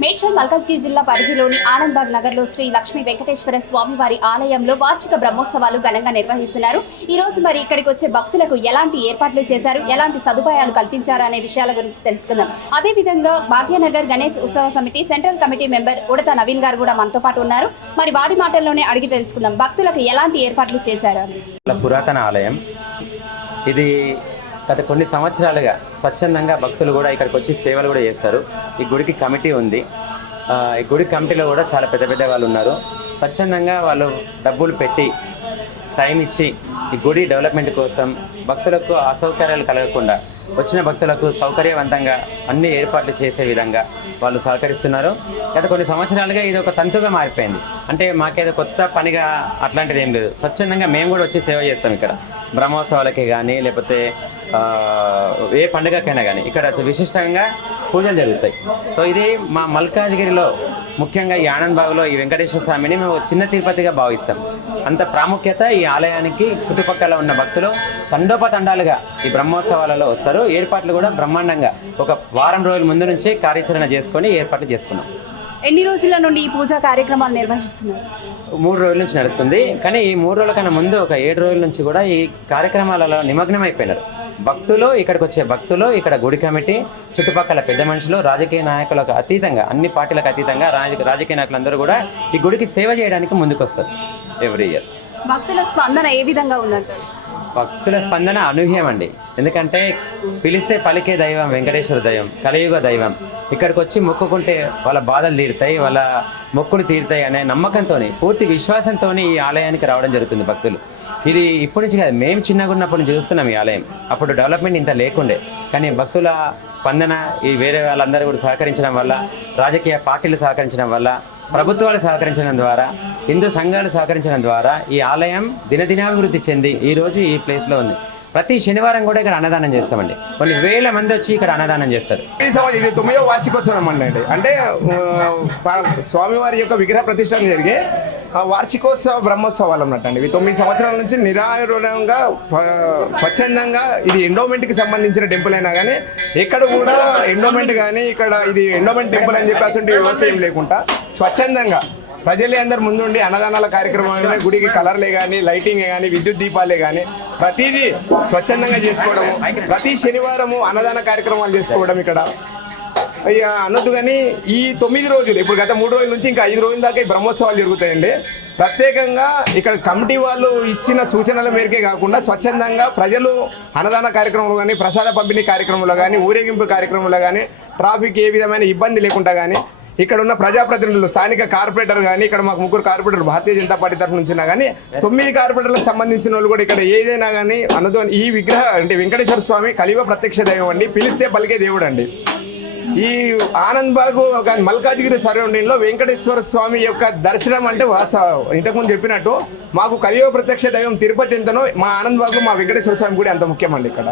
మేడ్చల్ మల్కాజ్గిరి జిల్లా పరిధిలోని ఆనంద్బాగ్ నగర్లో శ్రీ లక్ష్మీ వెంకటేశ్వర స్వామి వారి ఆలయంలో వార్షిక బ్రహ్మోత్సవాలు ఘనంగా నిర్వహిస్తున్నారు. ఈ రోజు మరి ఇక్కడికి వచ్చే భక్తులకు ఎలాంటి ఏర్పాట్లు చేశారు? ఎలాంటి సదుపాయాలు కల్పించారు అనే విషయాల గురించి తెలుసుకుందాం. అదే విధంగా భాగ్యనగర్ గణేష్ ఉత్సవ సమితి సెంట్రల్ కమిటీ మెంబర్ ఉడత నవీన్ గారు కూడా మనతో పాటు ఉన్నారు. మరి వారి మాటల్లోనే అడిగి తెలుసుకుందాం. భక్తులకు ఎలాంటి ఏర్పాట్లు చేశారు? పురాతన ఆలయం. ఇది గత కొన్ని సంవత్సరాలుగా స్వచ్ఛందంగా భక్తులు కూడా ఇక్కడికి వచ్చి సేవలు కూడా చేస్తారు. ఈ గుడికి కమిటీ ఉంది. ఈ గుడి కమిటీలో కూడా చాలా పెద్ద పెద్ద వాళ్ళు ఉన్నారు. స్వచ్ఛందంగా వాళ్ళు డబ్బులు పెట్టి టైం ఇచ్చి ఈ గుడి డెవలప్మెంట్ కోసం భక్తులకు అసౌకర్యాలు కలగకుండా వచ్చిన భక్తులకు సౌకర్యవంతంగా అన్ని ఏర్పాట్లు చేసే విధంగా వాళ్ళు సహకరిస్తున్నారు. గత కొన్ని సంవత్సరాలుగా ఇది ఒక తంతుగా మారిపోయింది. అంటే మాకేదో కొత్త పనిగా అట్లాంటిది ఏం లేదు. స్వచ్ఛందంగా మేము కూడా వచ్చి సేవ చేస్తాం ఇక్కడ. బ్రహ్మోత్సవాలకి కానీ లేకపోతే ఏ పండుగకైనా కానీ ఇక్కడ విశిష్టంగా పూజలు జరుగుతాయి. సో ఇది మా మల్కాజ్గిరిలో ముఖ్యంగా ఈ ఆనంద్ ఈ వెంకటేశ్వర స్వామిని మేము చిన్న తిరుపతిగా భావిస్తాం. అంత ప్రాముఖ్యత ఈ ఆలయానికి చుట్టుపక్కల ఉన్న భక్తులు తండోపతండాలుగా ఈ బ్రహ్మోత్సవాలలో వస్తారు. ఏర్పాట్లు కూడా బ్రహ్మాండంగా ఒక వారం రోజుల ముందు నుంచే కార్యాచరణ చేసుకొని ఏర్పాట్లు చేసుకున్నాం. ఎన్ని రోజుల నుండి ఈ పూజా కార్యక్రమాలు నిర్వహిస్తున్నారు? మూడు రోజుల నుంచి నడుస్తుంది. కానీ ఈ మూడు రోజుల కన్నా ముందు ఒక ఏడు రోజుల నుంచి కూడా ఈ కార్యక్రమాలలో నిమగ్నం అయిపోయినారు భక్తులు ఇక్కడికి వచ్చే భక్తులు ఇక్కడ గుడి కమిటీ చుట్టుపక్కల పెద్ద మనుషులు రాజకీయ నాయకులకు అతీతంగా అన్ని పార్టీలకు అతీతంగా రాజ- రాజకీయ నాయకులందరూ కూడా ఈ గుడికి సేవ చేయడానికి ముందుకు వస్తారు ఎవ్రీ ఇయర్ భక్తుల స్పందన ఏ విధంగా ఉందంటే భక్తుల స్పందన అనూహ్యం అండి ఎందుకంటే పిలిస్తే పలికే దైవం వెంకటేశ్వర దైవం కలియుగ దైవం. ఇక్కడికి వచ్చి మొక్కుకుంటే వాళ్ళ బాధలు తీరుతాయి వాళ్ళ మొక్కులు తీరుతాయి అనే నమ్మకంతో పూర్తి విశ్వాసంతో ఈ ఆలయానికి రావడం జరుగుతుంది భక్తులు. ఇది ఇప్పటి నుంచి కాదు మేము చిన్నగా ఉన్నప్పటి నుంచి చూస్తున్నాం ఈ ఆలయం. అప్పుడు డెవలప్మెంట్ ఇంత లేకుండే. కానీ భక్తుల స్పందన ఈ వేరే వాళ్ళందరూ కూడా సహకరించడం వల్ల రాజకీయ పార్టీలు సహకరించడం వల్ల ప్రభుత్వాలు సహకరించడం ద్వారా హిందూ సంఘాలు సహకరించడం ద్వారా ఈ ఆలయం దినదినాభివృద్ధి చెంది ఈ రోజు ఈ ప్లేస్లో ఉంది. ప్రతి శనివారం కూడా ఇక్కడ అన్నదానం చేస్తామండి. కొన్ని వేల మంది వచ్చి ఇక్కడ అన్నదానం చేస్తారు. ఈ సంవత్సరం ఇది తొమ్మిదో వార్షికోత్సవం అండి. అంటే స్వామివారి యొక్క విగ్రహ ప్రతిష్టం జరిగే వార్షికోత్సవ బ్రహ్మోత్సవాలు అన్నట్టండి ఇవి తొమ్మిది సంవత్సరాల నుంచి నిరాయుడంగా స్వచ్ఛందంగా ఇది ఎండోమెంట్కి సంబంధించిన టెంపుల్ అయినా కానీ ఎక్కడ కూడా ఎండోమెంట్ కానీ ఇక్కడ ఇది ఎండోమెంట్ టెంపుల్ అని చెప్పేసి అసలు వ్యవస్థ ఏం లేకుండా స్వచ్ఛందంగా ప్రజలే అందరు ముందుండి అన్నదానాల కార్యక్రమాలు గుడికి కలర్లే కానీ లైటింగ్ కానీ విద్యుత్ దీపాలే కానీ ప్రతిదీ స్వచ్ఛందంగా చేసుకోవడము ప్రతి శనివారము అన్నదాన కార్యక్రమాలు చేసుకోవడం ఇక్కడ అయ్యా అనొద్దు కానీ ఈ తొమ్మిది రోజులు ఇప్పుడు గత మూడు రోజుల నుంచి ఇంకా ఐదు రోజుల దాకా ఈ బ్రహ్మోత్సవాలు జరుగుతాయండి. ప్రత్యేకంగా ఇక్కడ కమిటీ వాళ్ళు ఇచ్చిన సూచనల మేరకే కాకుండా స్వచ్ఛందంగా ప్రజలు అన్నదాన కార్యక్రమంలో కానీ ప్రసాద పంపిణీ కార్యక్రమంలో కానీ ఊరేగింపు కార్యక్రమంలో కానీ ట్రాఫిక్ ఏ విధమైన ఇబ్బంది లేకుండా కానీ ఇక్కడ ఉన్న ప్రజాప్రతినిధులు స్థానిక కార్పొరేటర్ కానీ ఇక్కడ మాకు ముగ్గురు కార్పొరేటర్ భారతీయ జనతా పార్టీ తరఫు నుంచి కానీ తొమ్మిది కార్పొరేటర్లకు సంబంధించిన వాళ్ళు కూడా ఇక్కడ ఏదైనా కానీ అన్నదో ఈ విగ్రహ అంటే వెంకటేశ్వర స్వామి కలివ ప్రత్యక్ష దైవం అండి. పిలిస్తే పలికే దేవుడు అండి. ఈ ఆనంద్ బాగు ఒక మల్కాజ్గిరి సరౌండింగ్లో వెంకటేశ్వర స్వామి యొక్క దర్శనం అంటే వాస ఇంతకుముందు చెప్పినట్టు మాకు కలియుగ ప్రత్యక్ష దైవం తిరుపతి ఎంతనో మా ఆనంద్ బాగు మా వెంకటేశ్వర స్వామి గుడి అంత ముఖ్యమండి ఇక్కడ.